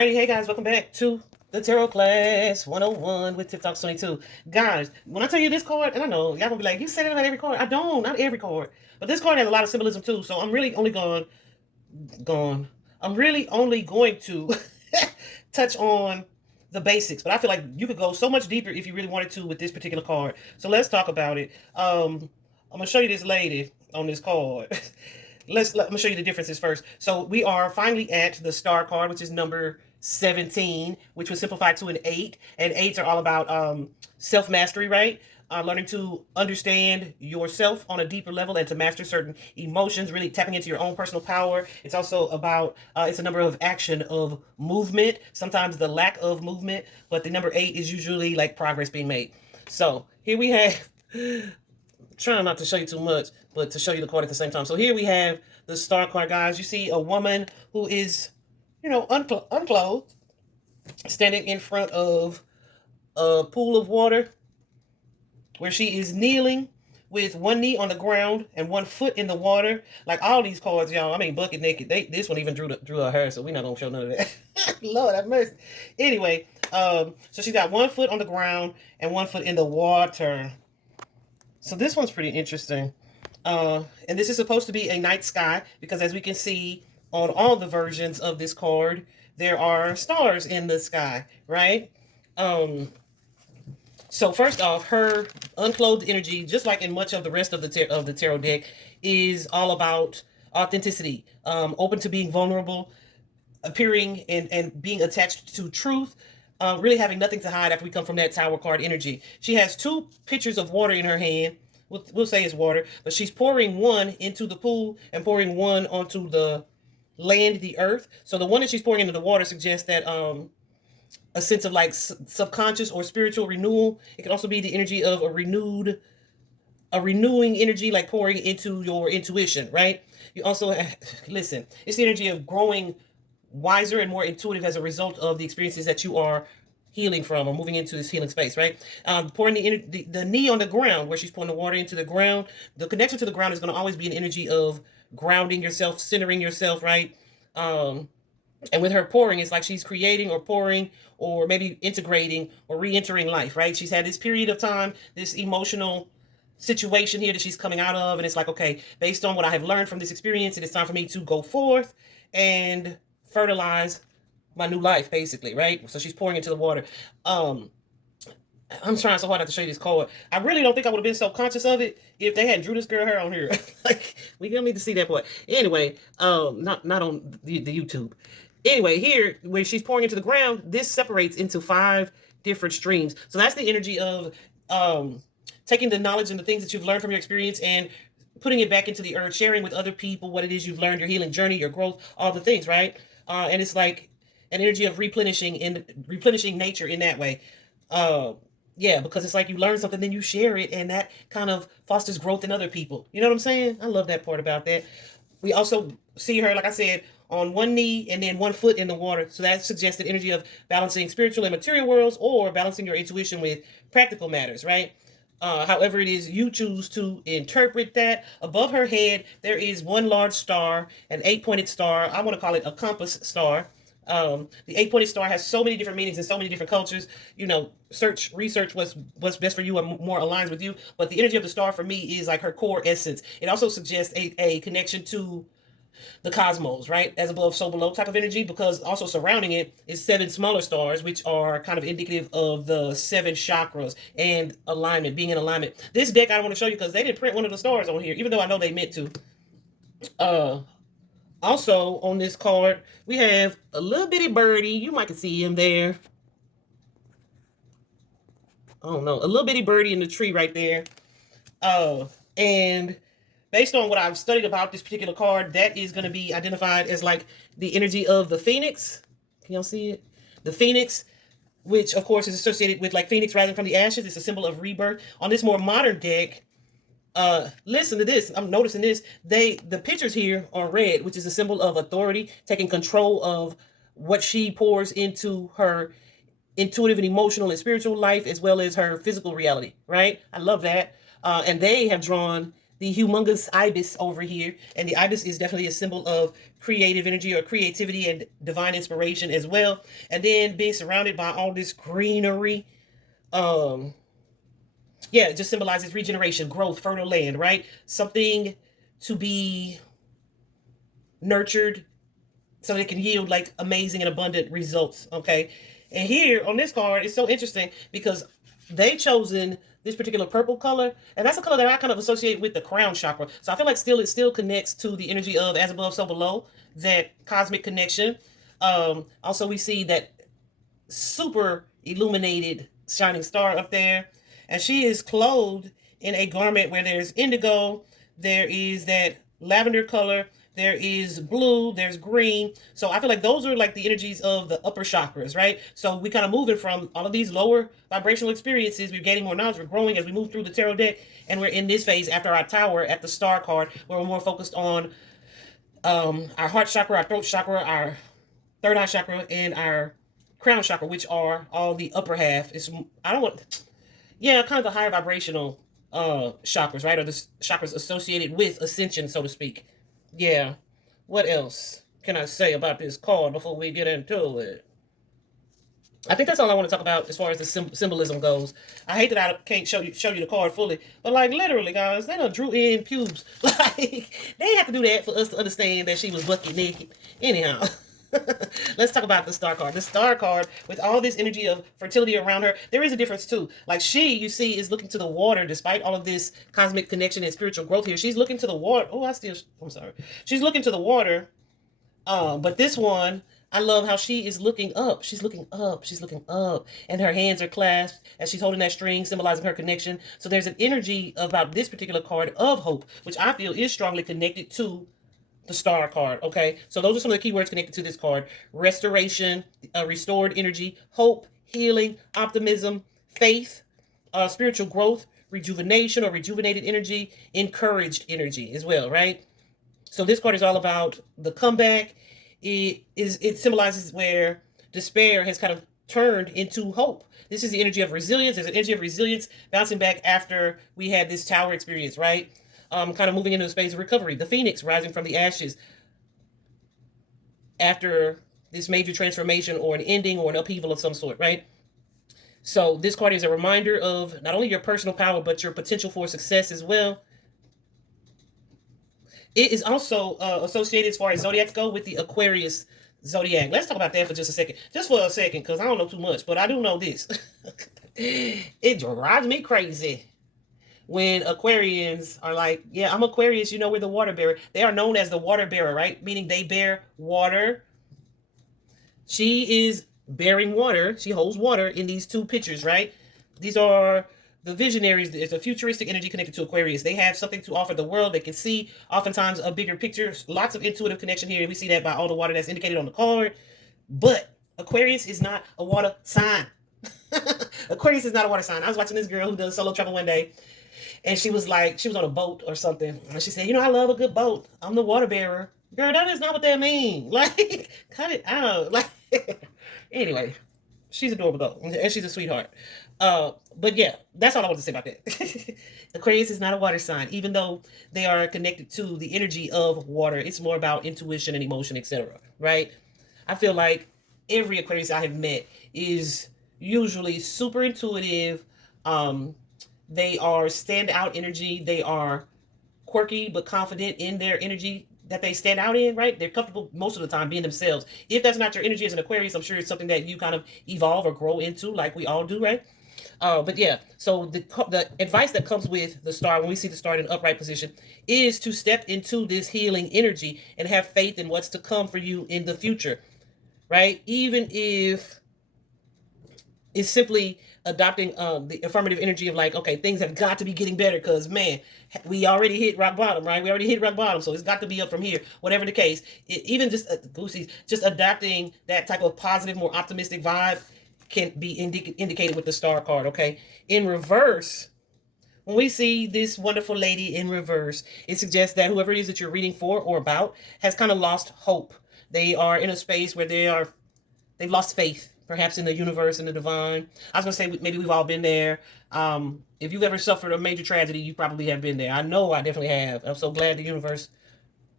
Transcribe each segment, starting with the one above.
Alrighty, hey guys, welcome back to the Tarot Class 101 with Tip Talks 22. Guys, when I tell you this card, and I know y'all gonna be like, you say that about every card. I don't, not every card. But this card has a lot of symbolism too, so I'm really only I'm really only going to touch on the basics. But I feel like you could go so much deeper if you really wanted to with this particular card. So let's talk about it. I'm gonna show you this lady on this card. Let me show you the differences first. So we are finally at the star card, which is number 17, which was simplified to an 8. And 8s are all about self-mastery, right? Learning to understand yourself on a deeper level and to master certain emotions, really tapping into your own personal power. It's also about, it's a number of action, of movement, sometimes the lack of movement, but the number 8 is usually like progress being made. So here we have, trying not to show you too much, but to show you the card at the same time. So here we have the star card, guys. You see a woman who is, unclothed, standing in front of a pool of water where she is kneeling with one knee on the ground and one foot in the water. Like all these cards, y'all. I mean, bucket naked. This one even drew her hair, so we're not gonna show none of that. Lord have mercy. Anyway, so she's got one foot on the ground and one foot in the water. So this one's pretty interesting. And this is supposed to be a night sky because as we can see on all the versions of this card, there are stars in the sky, right? So first off, her unclothed energy, just like in much of the rest of the tarot deck, is all about authenticity, open to being vulnerable, appearing and being attached to truth, really having nothing to hide after we come from that Tower card energy. She has two pitchers of water in her hand. We'll say it's water, but she's pouring one into the pool and pouring one onto the land, the earth. So the one that she's pouring into the water suggests that a sense of like subconscious or spiritual renewal. It can also be the energy of a renewing energy, like pouring into your intuition, right? You also listen. It's the energy of growing wiser and more intuitive as a result of the experiences that you are healing from or moving into this healing space, right? Pouring the knee on the ground where she's pouring the water into the ground. The connection to the ground is going to always be an energy of grounding yourself, centering yourself, right? And with her pouring, it's like she's creating or pouring or maybe integrating or re-entering life, right? She's had this period of time, this emotional situation here that she's coming out of, and it's like, okay, based on what I have learned from this experience, it is time for me to go forth and fertilize my new life, basically, right? So she's pouring into the water. I'm trying so hard not to show you this card. I really don't think I would have been so conscious of it if they hadn't drew this girl hair on here. Like, we don't need to see that part. Anyway, not on the YouTube. Anyway, here, when she's pouring into the ground, this separates into 5 different streams. So that's the energy of taking the knowledge and the things that you've learned from your experience and putting it back into the earth, sharing with other people what it is you've learned, your healing journey, your growth, all the things, right? And it's like an energy of replenishing nature in that way. Yeah, because it's like you learn something, then you share it, and that kind of fosters growth in other people. You know what I'm saying? I love that part about that. We also see her, like I said, on one knee and then one foot in the water. So that suggests the energy of balancing spiritual and material worlds or balancing your intuition with practical matters, right? However it is you choose to interpret that. Above her head, there is one large star, an 8-pointed star. I want to call it a compass star. The 8-pointed star has so many different meanings in so many different cultures. Research what's best for you and more aligns with you. But the energy of the star for me is like her core essence. It also suggests a connection to the cosmos, right? As above, so below type of energy, because also surrounding it is 7 smaller stars, which are kind of indicative of the 7 chakras and alignment, being in alignment. This deck I don't want to show you because they didn't print one of the stars on here, even though I know they meant to. Also on this card, we have a little bitty birdie. You might can see him there. Oh no, a little bitty birdie in the tree right there. And based on what I've studied about this particular card, that is going to be identified as like the energy of the phoenix. Can y'all see it? The phoenix, which of course is associated with like phoenix rising from the ashes. It's a symbol of rebirth. On this more modern deck, listen to this. I'm noticing this. The pictures here are red, which is a symbol of authority, taking control of what she pours into her intuitive and emotional and spiritual life, as well as her physical reality, right? I love that. And they have drawn the humongous ibis over here. And the ibis is definitely a symbol of creative energy or creativity and divine inspiration as well. And then being surrounded by all this greenery. Um, yeah, it just symbolizes regeneration, growth, fertile land, right? Something to be nurtured so it can yield like amazing and abundant results. Okay. And here on this card, it's so interesting because they've chosen this particular purple color, and that's a color that I kind of associate with the crown chakra. So I feel like still it still connects to the energy of as above, so below, that cosmic connection. Also we see that super illuminated shining star up there, and she is clothed in a garment where there's indigo, there is that lavender color, there is blue, there's green. So I feel like those are like the energies of the upper chakras, right? So we kind of moving from all of these lower vibrational experiences, we're gaining more knowledge, we're growing as we move through the tarot deck, and we're in this phase after our tower at the star card, where we're more focused on our heart chakra, our throat chakra, our third eye chakra, and our crown chakra, which are all the upper half. It's I don't want, yeah, kind of the higher vibrational chakras, right? Or the chakras associated with ascension, so to speak. Yeah. What else can I say about this card before we get into it? I think that's all I want to talk about as far as the symbolism goes. I hate that I can't show you the card fully, but like literally, guys, they done drew in pubes. Like they have to do that for us to understand that she was bucket naked. Anyhow. Let's talk about the star card. The star card, with all this energy of fertility around her, there is a difference too. Like she, you see, is looking to the water despite all of this cosmic connection and spiritual growth here. She's looking to the water. Oh, I'm sorry. She's looking to the water. But this one, I love how she is looking up. She's looking up. She's looking up. And her hands are clasped as she's holding that string, symbolizing her connection. So there's an energy about this particular card of hope, which I feel is strongly connected to the star card. Okay, so those are some of the keywords connected to this card: restoration, restored energy, hope, healing, optimism, faith, spiritual growth, rejuvenation or rejuvenated energy, encouraged energy as well, right? So this card is all about the comeback. It symbolizes where despair has kind of turned into hope. This is the energy of resilience. There's an energy of resilience bouncing back after we had this tower experience, right? Kind of moving into a space of recovery. The phoenix rising from the ashes after this major transformation or an ending or an upheaval of some sort, right? So this card is a reminder of not only your personal power, but your potential for success as well. It is also associated, as far as zodiacs go, with the Aquarius zodiac. Let's talk about that for just a second. Just for a second, because I don't know too much, but I do know this. It drives me crazy when Aquarians are like, yeah, I'm Aquarius, you know, we're the water bearer. They are known as the water bearer, right? Meaning they bear water. She is bearing water. She holds water in these two pictures, right? These are the visionaries. There's a futuristic energy connected to Aquarius. They have something to offer the world. They can see oftentimes a bigger picture. Lots of intuitive connection here. And we see that by all the water that's indicated on the card. But Aquarius is not a water sign. Aquarius is not a water sign. I was watching this girl who does solo travel one day. And she was like, she was on a boat or something. And she said, you know, I love a good boat. I'm the water bearer. Girl, that is not what that means. Like, cut it out. Like, anyway, she's adorable though. And she's a sweetheart. But yeah, that's all I want to say about that. Aquarius is not a water sign, even though they are connected to the energy of water. It's more about intuition and emotion, etc. Right? I feel like every Aquarius I have met is usually super intuitive. They are standout energy. They are quirky but confident in their energy that they stand out in, right? They're comfortable most of the time being themselves. If that's not your energy as an Aquarius, I'm sure it's something that you kind of evolve or grow into, like we all do, right? But yeah, so the advice that comes with the star, when we see the star in an upright position, is to step into this healing energy and have faith in what's to come for you in the future, right? Even if it's simply adopting the affirmative energy of like, okay, things have got to be getting better because, man, we already hit rock bottom, right? We already hit rock bottom, so it's got to be up from here. Whatever the case, even just Goosey's, just adapting that type of positive, more optimistic vibe can be indicated with the star card, okay? In reverse, when we see this wonderful lady in reverse, it suggests that whoever it is that you're reading for or about has kind of lost hope. They are in a space where they've lost faith, perhaps in the universe, in the divine. I was gonna say maybe we've all been there. If you've ever suffered a major tragedy, you probably have been there. I know I definitely have. I'm so glad the universe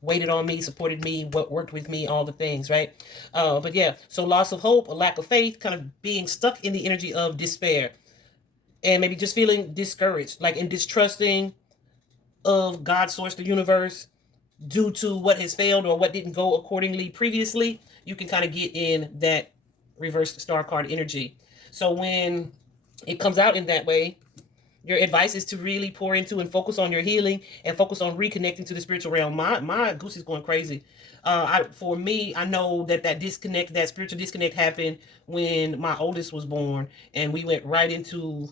waited on me, supported me, worked with me, all the things, right? But yeah, so loss of hope, a lack of faith, kind of being stuck in the energy of despair, and maybe just feeling discouraged, like in distrusting of God's source, the universe, due to what has failed or what didn't go accordingly previously. You can kind of get in that reverse star card energy. So when it comes out in that way, your advice is to really pour into and focus on your healing and focus on reconnecting to the spiritual realm. My goose is going crazy. For me, I know that disconnect, that spiritual disconnect, happened when my oldest was born, and we went right into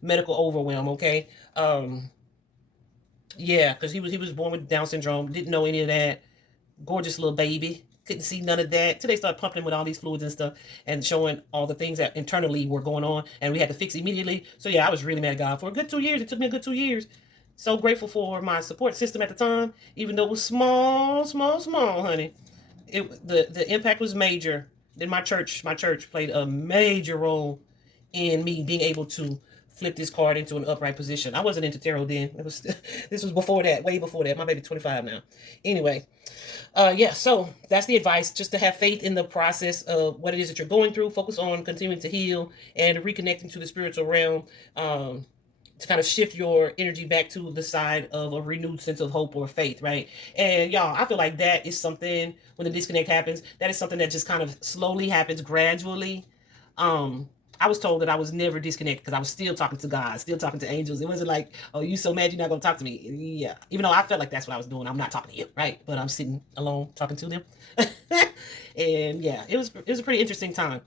medical overwhelm. Okay, yeah, because he was born with Down syndrome, didn't know any of that. Gorgeous little baby. Couldn't see none of that till they started pumping him with all these fluids and stuff and showing all the things that internally were going on, and we had to fix immediately. So yeah, I was really mad at God for a good 2 years. It took me a good 2 years. So grateful for my support system at the time, even though it was small, small, small, honey. The impact was major. Then my church played a major role in me being able to flip this card into an upright position. I wasn't into tarot then. It was this was before that, way before that. My baby's 25 now. Anyway, yeah, so that's the advice, just to have faith in the process of what it is that you're going through. Focus on continuing to heal and reconnecting to the spiritual realm, to kind of shift your energy back to the side of a renewed sense of hope or faith, right? And y'all, I feel like that is something, when the disconnect happens, that is something that just kind of slowly happens gradually. I was told that I was never disconnected because I was still talking to God, still talking to angels. It wasn't like, oh, you so mad you're not going to talk to me. Yeah. Even though I felt like that's what I was doing. I'm not talking to you, right? But I'm sitting alone talking to them. And yeah, it was a pretty interesting time.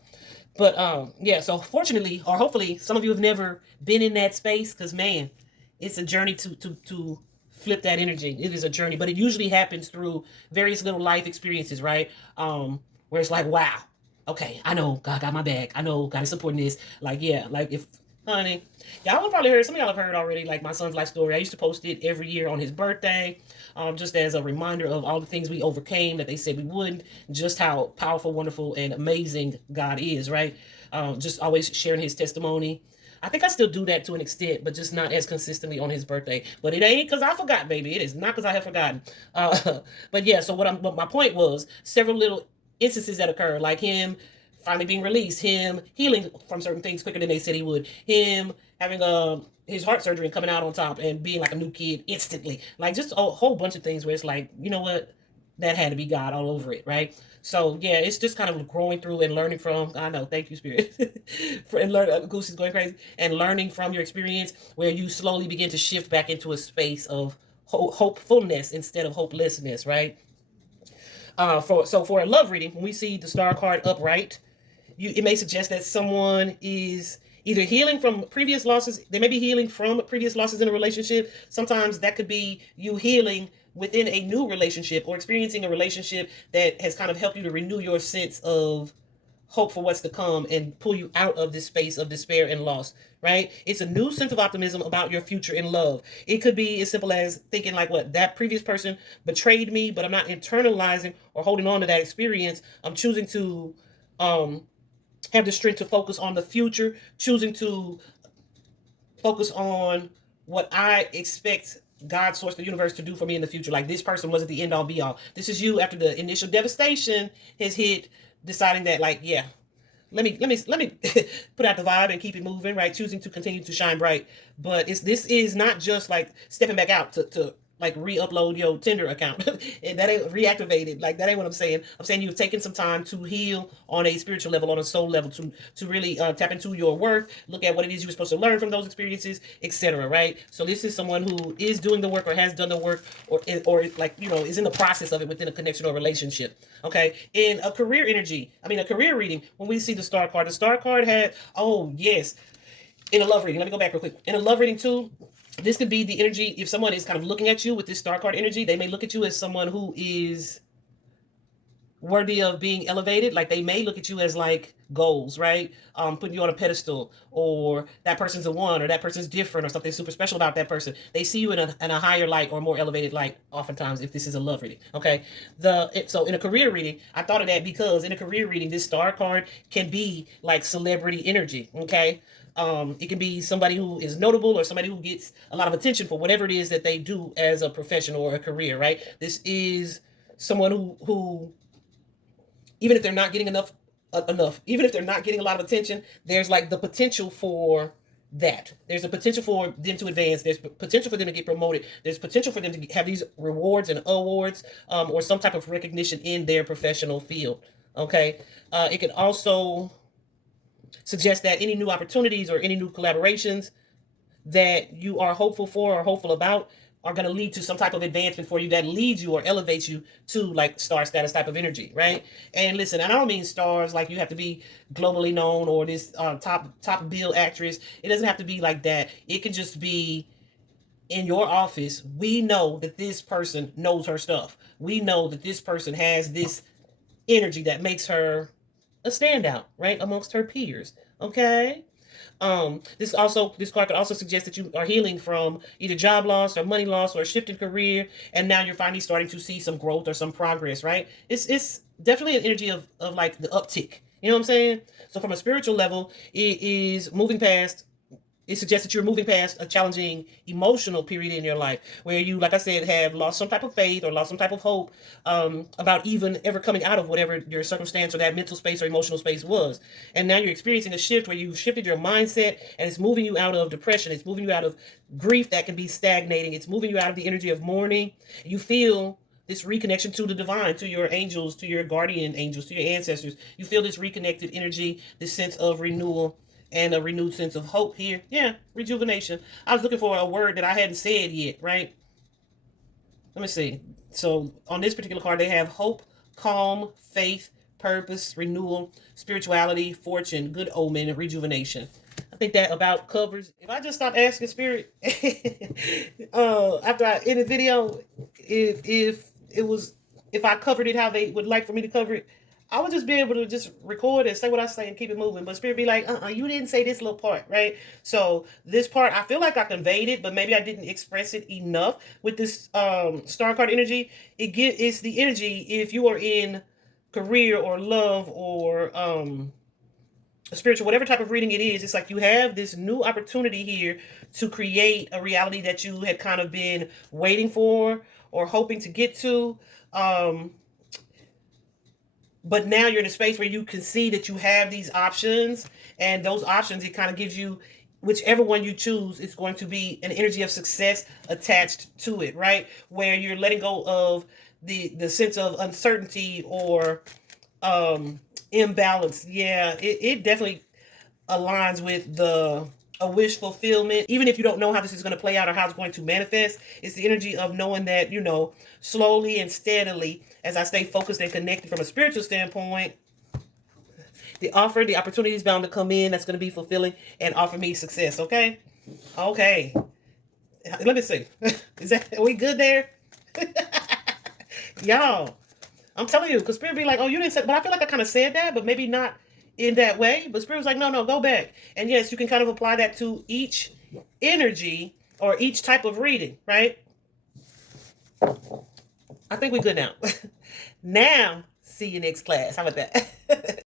But yeah, so fortunately, or hopefully, some of you have never been in that space, because man, it's a journey to flip that energy. It is a journey, but it usually happens through various little life experiences, right? Where it's like, wow, okay, I know God got my back. I know God is supporting this. Like, yeah, like if, honey, y'all have probably heard, some of y'all have heard already, like my son's life story. I used to post it every year on his birthday, just as a reminder of all the things we overcame that they said we wouldn't, just how powerful, wonderful, and amazing God is, right? Just always sharing his testimony. I think I still do that to an extent, but just not as consistently on his birthday. But it ain't because I forgot, baby. It is not because I have forgotten. But yeah, so what my point was, several little instances that occurred, like him finally being released, him healing from certain things quicker than they said he would, him having his heart surgery and coming out on top and being like a new kid instantly, like just a whole bunch of things where it's like, you know what, that had to be God all over it, right? So yeah, it's just kind of growing through and learning from. I know, thank you, Spirit, and learn. Goose is going crazy, and learning from your experience, where you slowly begin to shift back into a space of hopefulness instead of hopelessness, right? For a love reading, when we see the star card upright, it may suggest that someone is either healing from previous losses. They may be healing from previous losses in a relationship. Sometimes that could be you healing within a new relationship, or experiencing a relationship that has kind of helped you to renew your sense of hope for what's to come and pull you out of this space of despair and loss, right? It's a new sense of optimism about your future in love. It could be as simple as thinking like, what, that previous person betrayed me, but I'm not internalizing or holding on to that experience. I'm choosing to have the strength to focus on the future, choosing to focus on what I expect God, source, the universe, to do for me in the future. Like, this person wasn't the end all be all. This is you after the initial devastation has hit, deciding that, like, yeah, let me put out the vibe and keep it moving, right? Choosing to continue to shine bright. But this is not just like stepping back out to like re-upload your Tinder account. And that ain't reactivated. Like, that ain't what I'm saying. I'm saying you've taken some time to heal on a spiritual level, on a soul level, to really tap into your worth, look at what it is you were supposed to learn from those experiences, etc. Right? So this is someone who is doing the work, or has done the work, or like, you know, is in the process of it within a connection or relationship. Okay? In a career energy, a career reading, when we see the star card had, oh yes, in a love reading, let me go back real quick. In a love reading too, this could be the energy. If someone is kind of looking at you with this star card energy, they may look at you as someone who is worthy of being elevated. Like, they may look at you as like goals, right? Putting you on a pedestal, or that person's a one, or that person's different, or something super special about that person. They see you in a higher light or more elevated light, oftentimes, if this is a love reading. Okay. So in a career reading, I thought of that because in a career reading, this star card can be like celebrity energy. Okay. It can be somebody who is notable or somebody who gets a lot of attention for whatever it is that they do as a profession or a career, right? This is someone who even if they're not getting even if they're not getting a lot of attention, there's like the potential for that. There's a potential for them to advance. There's potential for them to get promoted. There's potential for them to have these rewards and awards, or some type of recognition in their professional field. Okay. It can also suggest that any new opportunities or any new collaborations that you are hopeful for or hopeful about are going to lead to some type of advancement for you that leads you or elevates you to like star status type of energy, right? And listen, and I don't mean stars like you have to be globally known or this top bill actress. It doesn't have to be like that. It can just be in your office. We know that this person knows her stuff. We know that this person has this energy that makes her a standout, right, amongst her peers. Okay. This card could also suggest that you are healing from either job loss or money loss or a shift in career, and now you're finally starting to see some growth or some progress, right? It's definitely an energy of like the uptick. You know what I'm saying? So from a spiritual level, it is moving past it suggests that you're moving past a challenging emotional period in your life where you, like I said, have lost some type of faith or lost some type of hope, about even ever coming out of whatever your circumstance or that mental space or emotional space was. And now you're experiencing a shift where you've shifted your mindset, and it's moving you out of depression. It's moving you out of grief that can be stagnating. It's moving you out of the energy of mourning. You feel this reconnection to the divine, to your angels, to your guardian angels, to your ancestors. You feel this reconnected energy, this sense of renewal and a renewed sense of hope here. Yeah, rejuvenation. I was looking for a word that I hadn't said yet, right? Let me see. So on this particular card, they have hope, calm, faith, purpose, renewal, spirituality, fortune, good omen, and rejuvenation. I think that about covers. If I just stop asking spirit after I end the video, if I covered it how they would like for me to cover it, I would just be able to just record and say what I say and keep it moving. But spirit be like, you didn't say this little part, right? So this part, I feel like I conveyed it, but maybe I didn't express it enough with this star card energy. It's the energy if you are in career or love or spiritual, whatever type of reading it is. It's like you have this new opportunity here to create a reality that you had kind of been waiting for or hoping to get to. But now you're in a space where you can see that you have these options, and those options, it kind of gives you whichever one you choose. It's going to be an energy of success attached to it, right? Where you're letting go of the sense of uncertainty or imbalance. Yeah, it definitely aligns with a wish fulfillment. Even if you don't know how this is going to play out or how it's going to manifest, it's the energy of knowing that, slowly and steadily, as I stay focused and connected from a spiritual standpoint, the opportunity is bound to come in that's going to be fulfilling and offer me success. Okay. Let me see. Are we good there? Y'all, I'm telling you, because Spirit be like, oh, you didn't say, but I feel like I kind of said that, but maybe not in that way. But Spirit was like, no, go back. And yes, you can kind of apply that to each energy or each type of reading, right? I think we're good now. Now, see you next class. How about that?